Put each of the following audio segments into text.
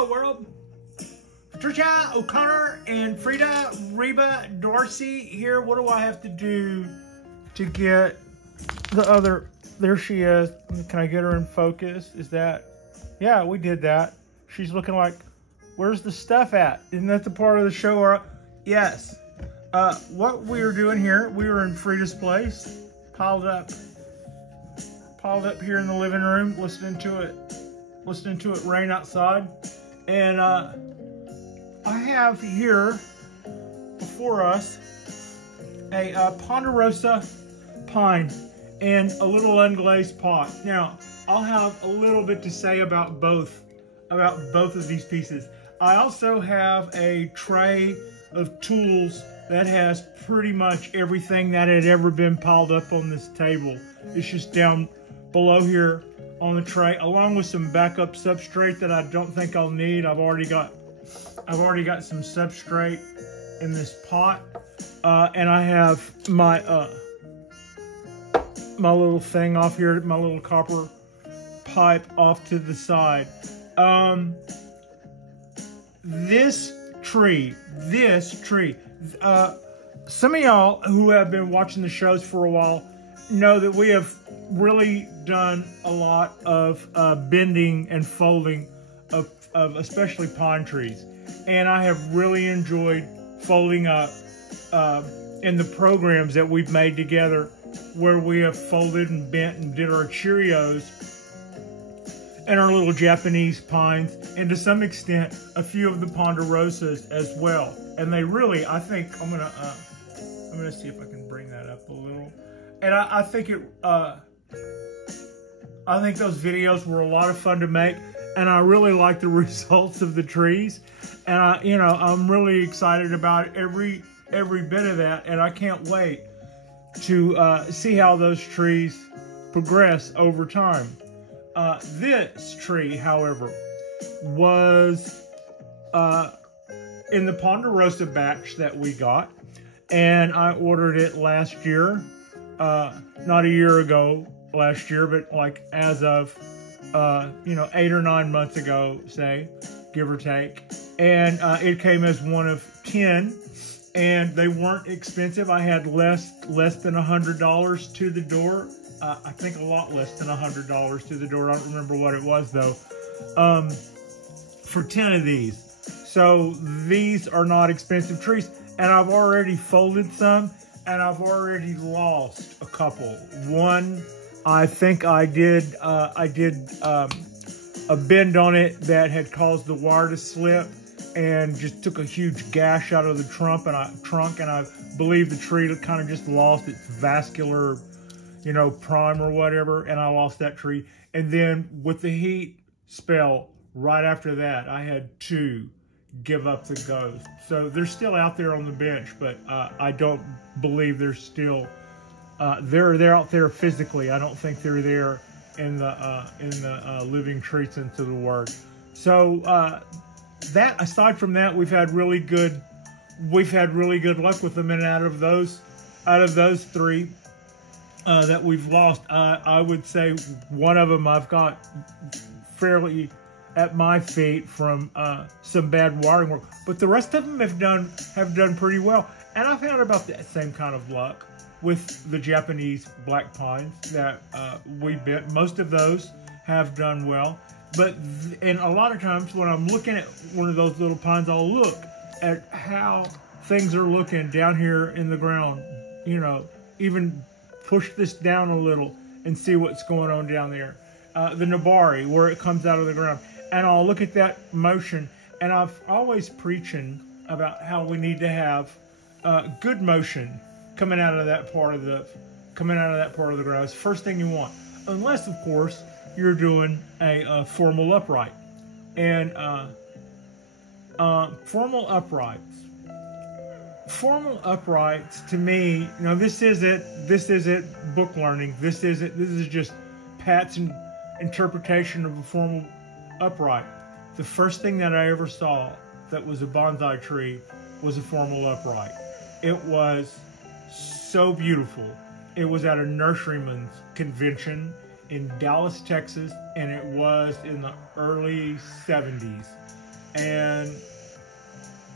Hello world. Patricia, O'Connor, and Frida, Reba, Darcy here. What do I have to do to get the other? There she is. Can I get her in focus? Is that? Yeah, we did that. She's looking like, where's the stuff at? Isn't that the part of the show? Or yes. What we were doing here, we were in Frida's place, piled up here in the living room, listening to it rain outside. And I have here before us a Ponderosa Pine and a little unglazed pot. Now, I'll have a little bit to say about both of these pieces. I also have a tray of tools that has pretty much everything that had ever been piled up on this table. It's just down below here on the tray, along with some backup substrate that I don't think I'll need. I've already got some substrate in this pot, and I have my my little thing off here, my little copper pipe off to the side. This tree, some of y'all who have been watching the shows for a while know that we have really done a lot of bending and folding of especially pine trees. And I have really enjoyed folding up in the programs that we've made together, where we have folded and bent and did our Cheerios and our little Japanese pines, and to some extent a few of the Ponderosas as well. And they really, I think, I'm gonna see if I can bring that up a little. And I think those videos were a lot of fun to make, and I really like the results of the trees. And I'm really excited about every bit of that, and I can't wait to see how those trees progress over time. This tree, however, was in the Ponderosa batch that we got, and I ordered it last year. Not a year ago, last year, but like as of 8 or 9 months ago, say, give or take. And it came as one of 10, and they weren't expensive. I had less than $100 to the door. I think a lot less than $100 to the door. I don't remember what it was though. For 10 of these. So these are not expensive trees, and I've already folded some, and I've already lost a couple. One, I think I did a bend on it that had caused the wire to slip, and just took a huge gash out of the trunk, and I believe the tree kind of just lost its vascular, prime or whatever, and I lost that tree. And then with the heat spell right after that, I had to give up the ghost. So they're still out there on the bench, but I don't believe they're still they're out there physically. I don't think they're there in the living tree sense of the word. So that, aside from that, we've had really good luck with them. And out of those three that we've lost, I would say one of them I've got fairly at my feet from some bad wiring work, but the rest of them have done pretty well. And I've had about the same kind of luck with the Japanese black pines that we bent. Most of those have done well, and a lot of times when I'm looking at one of those little pines, I'll look at how things are looking down here in the ground, even push this down a little and see what's going on down there. The Nabari, where it comes out of the ground. And I'll look at that motion, and I've always preaching about how we need to have good motion coming out of that part of the ground. It's the first thing you want, unless of course you're doing a formal upright. And formal uprights to me, this isn't book learning. This is just Pat's interpretation of a formal upright. The first thing that I ever saw that was a bonsai tree was a formal upright. It was so beautiful. It was at a nurseryman's convention in Dallas, Texas, and it was in the early 70s. and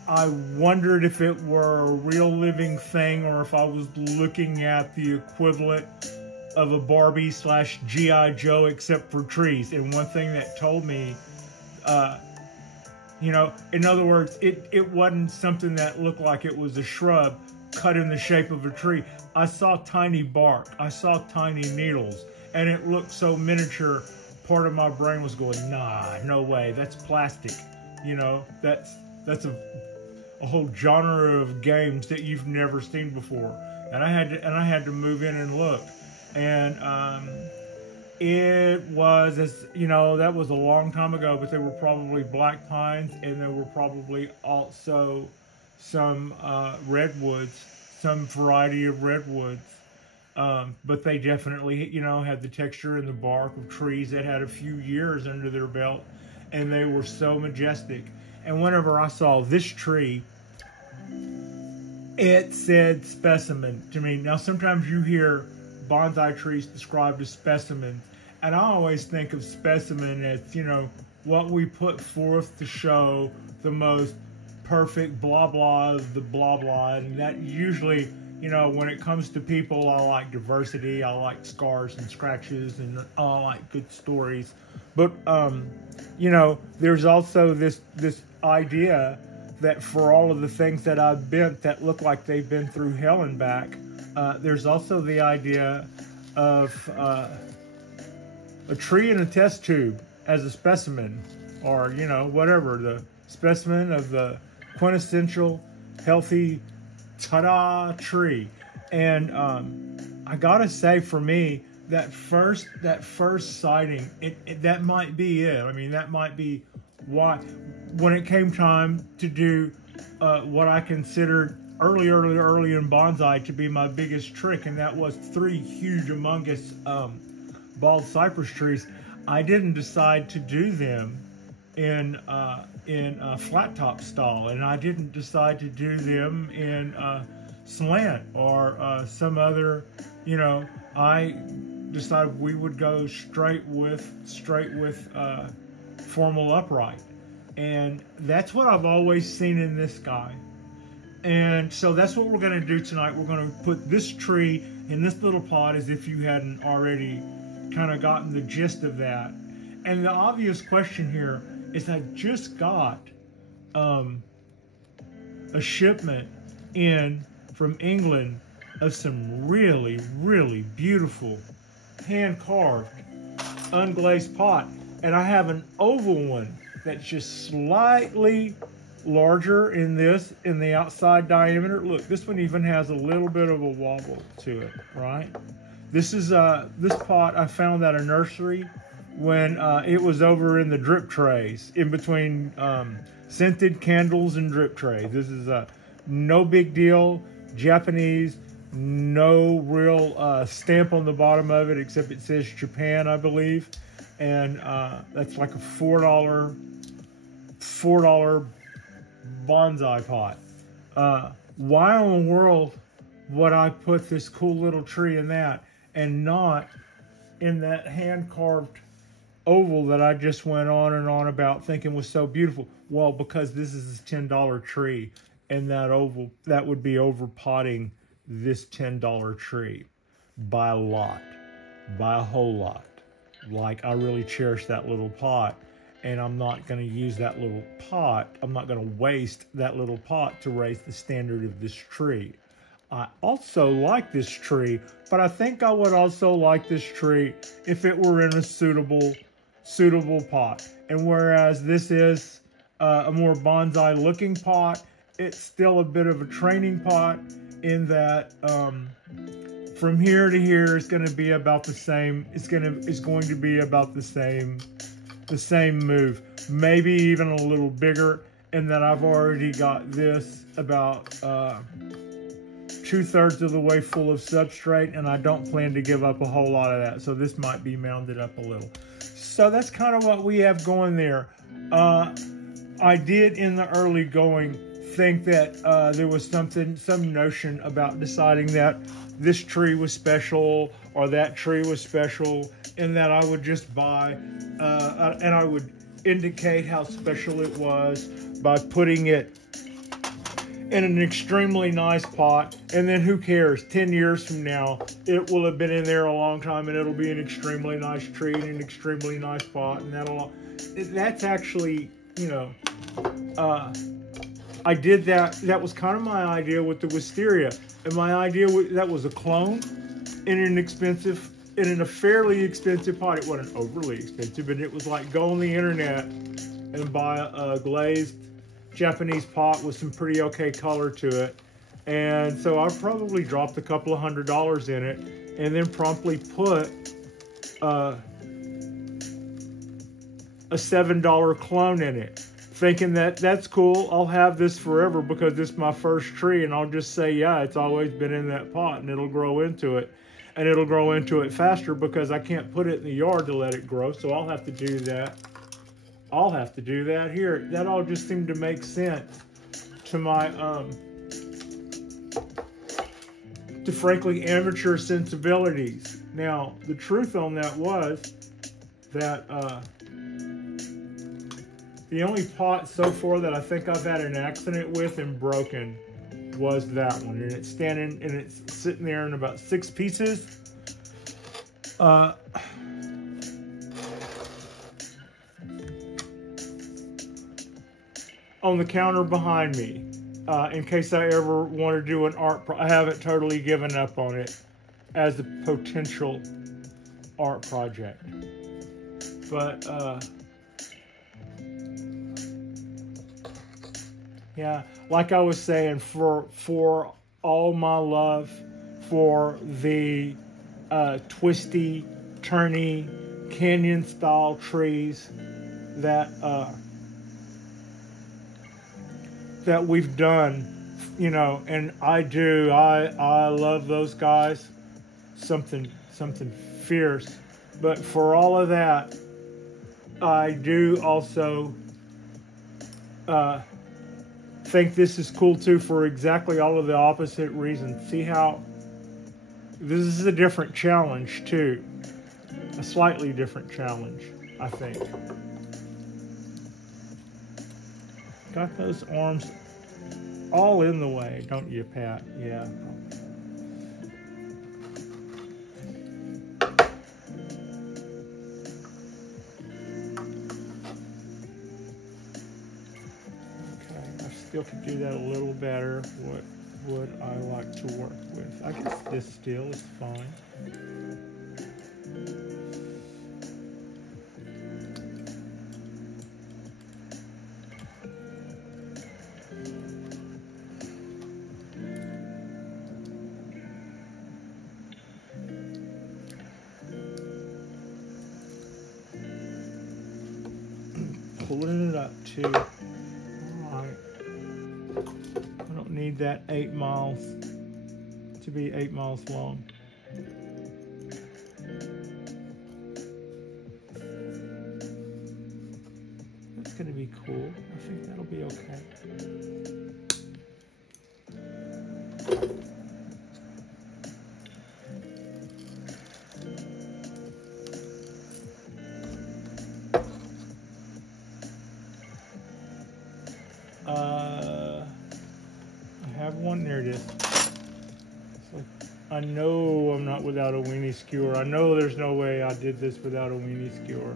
I wondered if it were a real living thing or if I was looking at the equivalent of a Barbie / G.I. Joe except for trees. And one thing that told me, you know, in other words, it wasn't something that looked like it was a shrub cut in the shape of a tree. I saw tiny bark, I saw tiny needles, and it looked so miniature. Part of my brain was going, nah, no way, that's plastic. You know, that's a whole genre of games that you've never seen before. And I had to move in and look. And it was, as you know, that was a long time ago, but they were probably black pines, and there were probably also some redwoods, some variety of redwoods. But they definitely, you know, had the texture and the bark of trees that had a few years under their belt, and they were so majestic. And whenever I saw this tree, it said specimen to me. Now, sometimes you hear bonsai trees described as specimens, and I always think of specimen as, you know, what we put forth to show the most perfect blah blah of the blah blah. And that usually, you know, when it comes to people, I like diversity, I like scars and scratches, and I like good stories. But you know, there's also this idea that for all of the things that I've bent that look like they've been through hell and back, there's also the idea of a tree in a test tube as a specimen, or, you know, whatever, the specimen of the quintessential healthy ta-da tree. And I gotta say, for me, that first sighting, that might be it. I mean, that might be why, when it came time to do what I considered early in bonsai to be my biggest trick, and that was 3 huge humongous bald cypress trees, I didn't decide to do them in a flat top style, and I didn't decide to do them in slant or some other, you know. I decided we would go straight with Formal Upright, and that's what I've always seen in this guy. And so that's what we're going to do tonight. We're going to put this tree in this little pot, as if you hadn't already kind of gotten the gist of that. And the obvious question here is, I just got a shipment in from England of some really, really beautiful hand-carved unglazed pot. And I have an oval one that's just slightly larger in the outside diameter. Look, this one even has a little bit of a wobble to it, right? This is this pot I found at a nursery when it was over in the drip trays, in between scented candles and drip trays. This is no big deal, Japanese, no real stamp on the bottom of it, except it says Japan, I believe. And that's like a $4 bonsai pot. Why in the world would I put this cool little tree in that and not in that hand-carved oval that I just went on and on about thinking was so beautiful? Well, because this is a $10 tree, and that oval, that would be over potting this $10 tree by a lot, by a whole lot. Like, I really cherish that little pot, and I'm not going to use that little pot. I'm not going to waste that little pot to raise the standard of this tree. I also like this tree, but I think I would also like this tree if it were in a suitable pot. And whereas this is a more bonsai looking pot, it's still a bit of a training pot, in that from here to here is going to be about the same. It's going to be about the same move, maybe even a little bigger, and that I've already got this about 2/3 of the way full of substrate, and I don't plan to give up a whole lot of that, so this might be mounded up a little. So that's kind of what we have going there. I did, in the early going, think that there was some notion about deciding that this tree was special or that tree was special, and that I would just buy and I would indicate how special it was by putting it in an extremely nice pot, and then who cares, 10 years from now it will have been in there a long time and it'll be an extremely nice tree in an extremely nice pot, and that's actually, you know, I did that was kind of my idea with the wisteria, and my idea that was a clone in a fairly expensive pot. It wasn't overly expensive, but it was like go on the internet and buy a glazed Japanese pot with some pretty okay color to it. And so I probably dropped a couple of $100s in it, and then promptly put a $7 clone in it, thinking that that's cool, I'll have this forever because it's my first tree, and I'll just say, yeah, it's always been in that pot, and it'll grow into it. And it'll grow into it faster because I can't put it in the yard to let it grow, so I'll have to do that. I'll have to do that here. That all just seemed to make sense to my, to frankly amateur sensibilities. Now, the truth on that was that the only pot so far that I think I've had an accident with and broken was that one, and it's standing and it's sitting there in about 6 pieces. On the counter behind me, in case I ever want to do an I haven't totally given up on it as a potential art project, but yeah, like I was saying, for all my love for the twisty, turny, canyon-style trees that that we've done, you know, and I love those guys, something fierce. But for all of that, I do also think this is cool too for exactly all of the opposite reasons. See how this is a different challenge too, a slightly different challenge, I think. Got those arms all in the way, don't you, Pat? Yeah. Still could do that a little better. What would I like to work with? I guess this still is fine. Pulling it up too. Need that 8 miles to be 8 miles long. That's going to be cool. I think that'll be okay. There it is. So I know I'm not without a weenie skewer. I know there's no way I did this without a weenie skewer.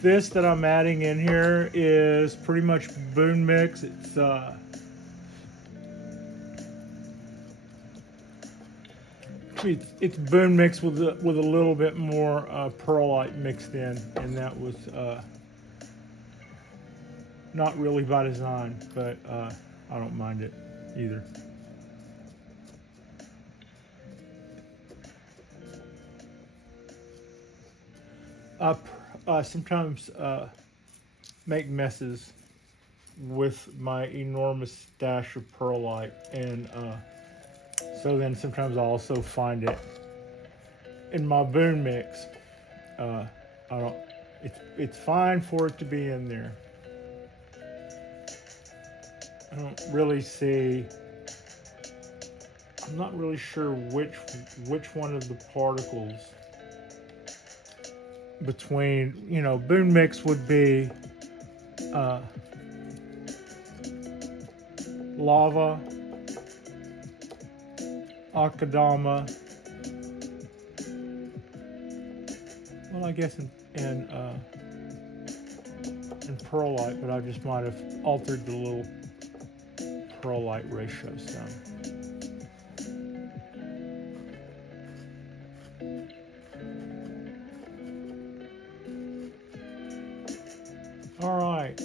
This that I'm adding in here is pretty much boon mix. It's boon mixed with a little bit more perlite mixed in, and that was not really by design, but I don't mind it either. I sometimes make messes with my enormous stash of perlite, and so then sometimes I also find it in my boon mix. I don't It's fine for it to be in there. I don't really see. I'm not really sure which one of the particles between, boon mix would be lava, akadama, well, I guess in perlite, but I just might have altered the little perlite ratio some. All right.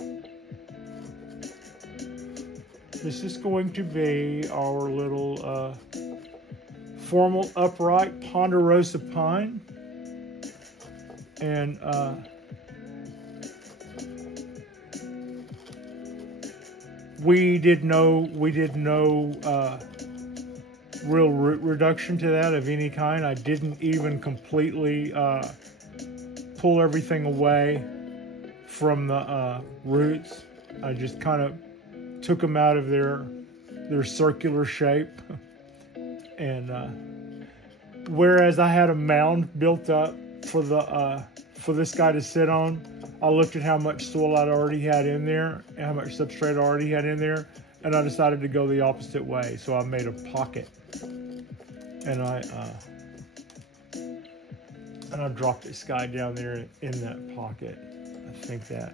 This is going to be our little Formal Upright Ponderosa Pine. And we did no real root reduction to that of any kind. I didn't even completely pull everything away from the roots. I just kind of took them out of their circular shape. And whereas I had a mound built up for this guy to sit on, I looked at how much soil I'd already had in there and how much substrate I already had in there, and I decided to go the opposite way. So I made a pocket, and I dropped this guy down there in that pocket. I think that.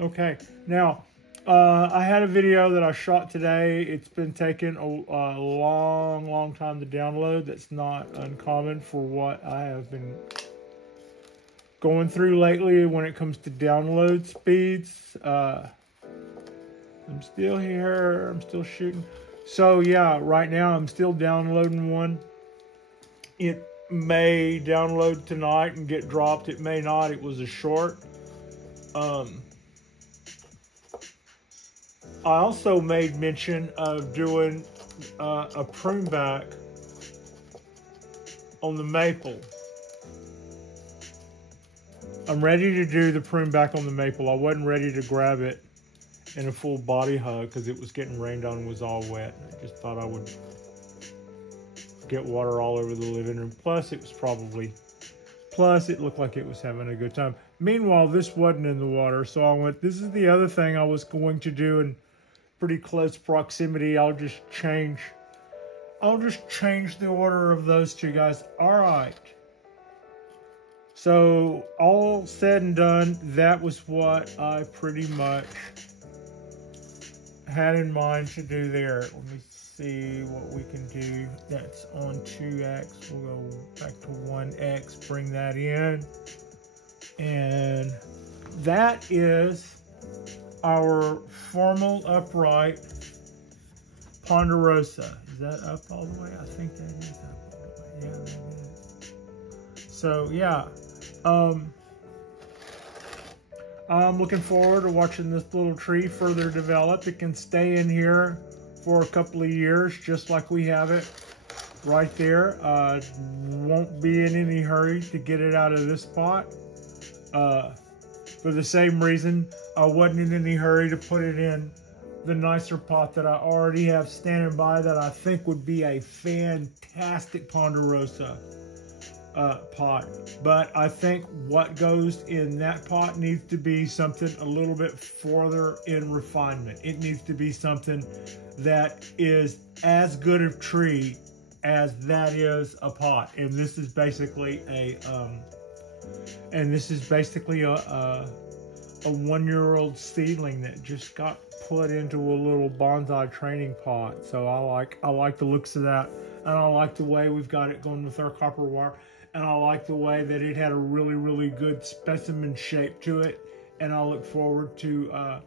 Okay, now I had a video that I shot today. It's been taking a long time to download. That's not uncommon for what I have been going through lately when it comes to download speeds. I'm still here. I'm still shooting. So yeah, right now I'm still downloading one. It may download tonight and get dropped. It may not. It was a short. I also made mention of doing a prune back on the maple. I'm ready to do the prune back on the maple. I wasn't ready to grab it in a full body hug because it was getting rained on and was all wet. I just thought I would get water all over the living room. Plus it looked like it was having a good time. Meanwhile, this wasn't in the water, so I went, this is the other thing I was going to do in pretty close proximity. I'll just change the order of those two guys. All right. So all said and done, that was what I pretty much had in mind to do there. Let me see what we can do. That's on 2x. We'll go back to 1x, bring that in. And that is our Formal Upright Ponderosa. Is that up all the way? I think that is up all the way. Yeah, that is. So yeah, I'm looking forward to watching this little tree further develop. It can stay in here for a couple of years, just like we have it right there. Won't be in any hurry to get it out of this pot. For the same reason, I wasn't in any hurry to put it in the nicer pot that I already have standing by that I think would be a fantastic Ponderosa pot. But I think what goes in that pot needs to be something a little bit further in refinement. It needs to be something that is as good a tree as that is a pot. And this is basically a one-year-old seedling that just got put into a little bonsai training pot. So I like the looks of that, and I like the way we've got it going with our copper wire, and I like the way that it had a really good specimen shape to it, and I look forward to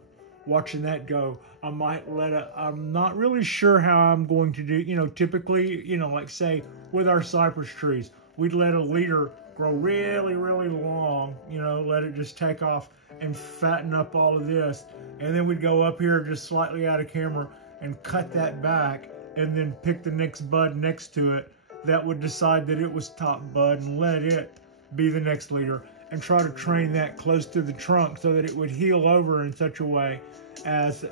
watching that go. I might let it, I'm not really sure how I'm going to do, typically, like say with our cypress trees, we'd let a leader grow really long, let it just take off and fatten up all of this, and then we'd go up here just slightly out of camera and cut that back and then pick the next bud next to it that would decide that it was top bud and let it be the next leader, and try to train that close to the trunk so that it would heel over in such a way as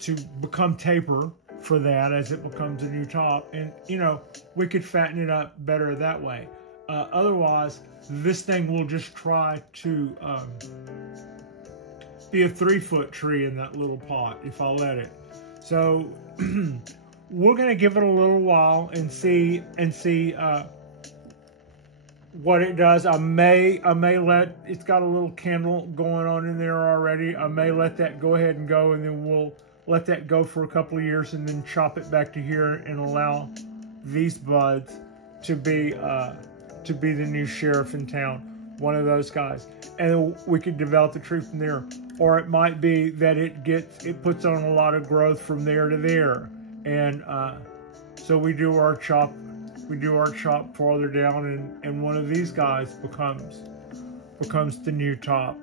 to become taper for that as it becomes a new top. And you know, we could fatten it up better that way. Otherwise, this thing will just try to be a 3-foot tree in that little pot if I let it. So we're gonna give it a little while and see what it does. I may let, it's got a little candle going on in there already. I may let that go ahead and go, and then we'll let that go for a couple of years and then chop it back to here and allow these buds to be the new sheriff in town, one of those guys. And we could develop the tree from there. Or it might be that it puts on a lot of growth from there to there. And so we do our chop farther down, and one of these guys becomes the new top.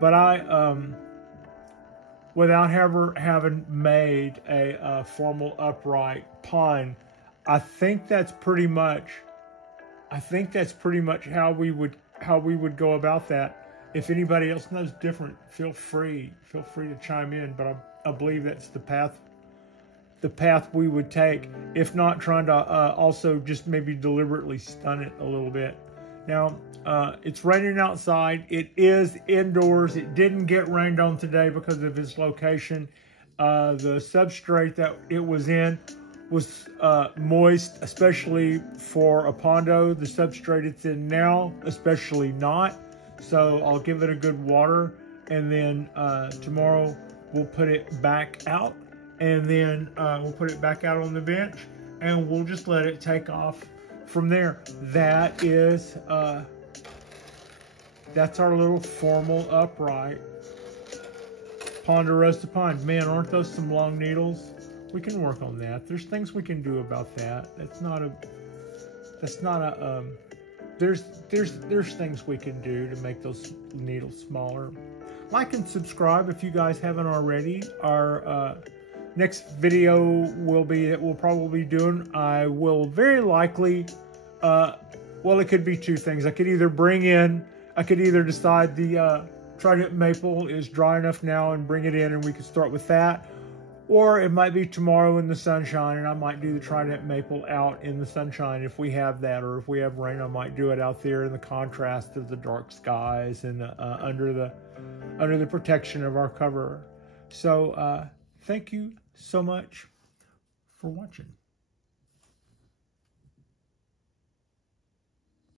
But I without having made a formal upright pine, I think that's pretty much how we would go about that. If anybody else knows different, feel free to chime in. But I believe that's the path we would take, if not trying to also just maybe deliberately stun it a little bit. Now, it's raining outside. It is indoors. It didn't get rained on today because of its location. The substrate that it was in was moist, especially for a pondo. The substrate it's in now, especially not. So I'll give it a good water, and then tomorrow we'll put it back out, and then we'll put it back out on the bench, and we'll just let it take off from there. That is, that's our little formal upright Ponderosa Pine. Man, aren't those some long needles? We can work on that. There's things we can do about that. There's things we can do to make those needles smaller. Like and subscribe if you guys haven't already. Our next video we'll probably be doing, I will very likely, well, it could be two things. I could either decide the trident maple is dry enough now and bring it in, and we could start with that. Or it might be tomorrow in the sunshine, and I might do the trident maple out in the sunshine if we have that, or if we have rain, I might do it out there in the contrast of the dark skies and under the protection of our cover. So thank you so much for watching.